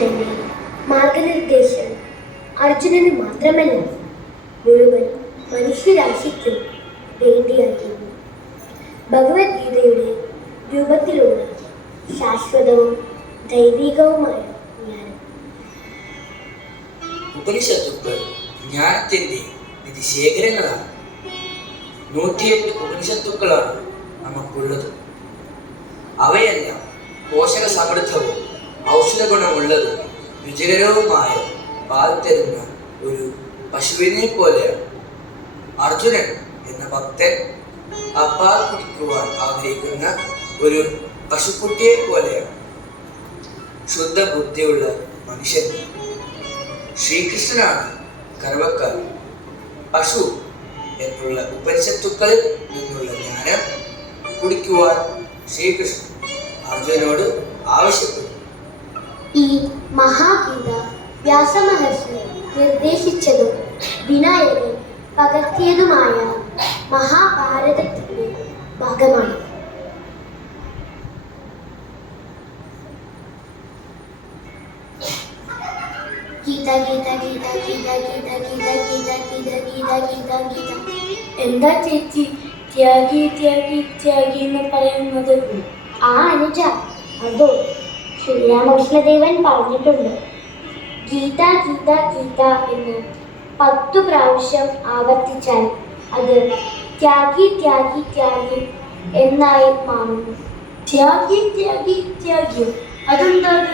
ശ്രീകൃഷ്ണന്റെ മാർഗനിർദ്ദേശം അർജുനന് മാത്രമല്ല മുഴുവൻ മനുഷ്യരാശിക്കും വേണ്ടിയായിരുന്നു. ഭഗവത്ഗീതയുടെ രൂപത്തിലുള്ള ശാശ്വതവും ദൈവികവുമായ ജ്ഞാനം. ഉപനിഷത്തുക്കൾ ജ്ഞാനത്തിന്റെ നിധിശേഖരങ്ങളാണ്. 108 ഉപനിഷത്തുക്കളാണ് നമുക്കുള്ളത്. അവയെല്ലാം പോഷക സമൃദ്ധവും ഔഷധ ഗുണമുള്ളതും രുചികരവുമായ പാൽ തരുന്ന ഒരു പശുവിനെ പോലെയാണ്. അർജുനൻ എന്ന ഭക്തൻ ആ പാൽ കുടിക്കുവാൻ ആഗ്രഹിക്കുന്ന ഒരു പശുക്കുട്ടിയെ പോലെയാണ്. ശുദ്ധ ബുദ്ധിയുള്ള മനുഷ്യൻ ശ്രീകൃഷ്ണനാണ് കറവക്കാരൻ. പശു എന്നുള്ള ഉപനിഷത്തുക്കളിൽ നിന്നുള്ള ജ്ഞാനം കുടിക്കുവാൻ ശ്രീകൃഷ്ണൻ അർജുനനോട് ആവശ്യപ്പെട്ടു. ഈ മഹാഗീത വ്യാസമഹർഷി നിർദ്ദേശിച്ചതും വിനായകൻ പകർത്തിയതുമായ മഹാഭാരതത്തിന്റെ ഭാഗമാണ്. ഗീത ഗീത ഗീത ഗീത ഗീത ഗീത ഗീത ഗീത ഗീത ഗീത ഗീത. എന്താ ചേച്ചി ത്യാഗി ത്യാഗി ത്യാഗി എന്ന് പറയുന്നത്? ആ അനുജ, അതോ ശ്രീരാമകൃഷ്ണദേവൻ പറഞ്ഞിട്ടുണ്ട്. ഗീത ഗീത ഗീത എന്ന് 10 പ്രാവശ്യം ആവർത്തിച്ചാൽ അത് ത്യാഗി ത്യാഗി ത്യാഗി എന്നായി മാറുന്നു. ത്യാഗി ത്യാഗി ത്യാഗി അതെന്താണ്?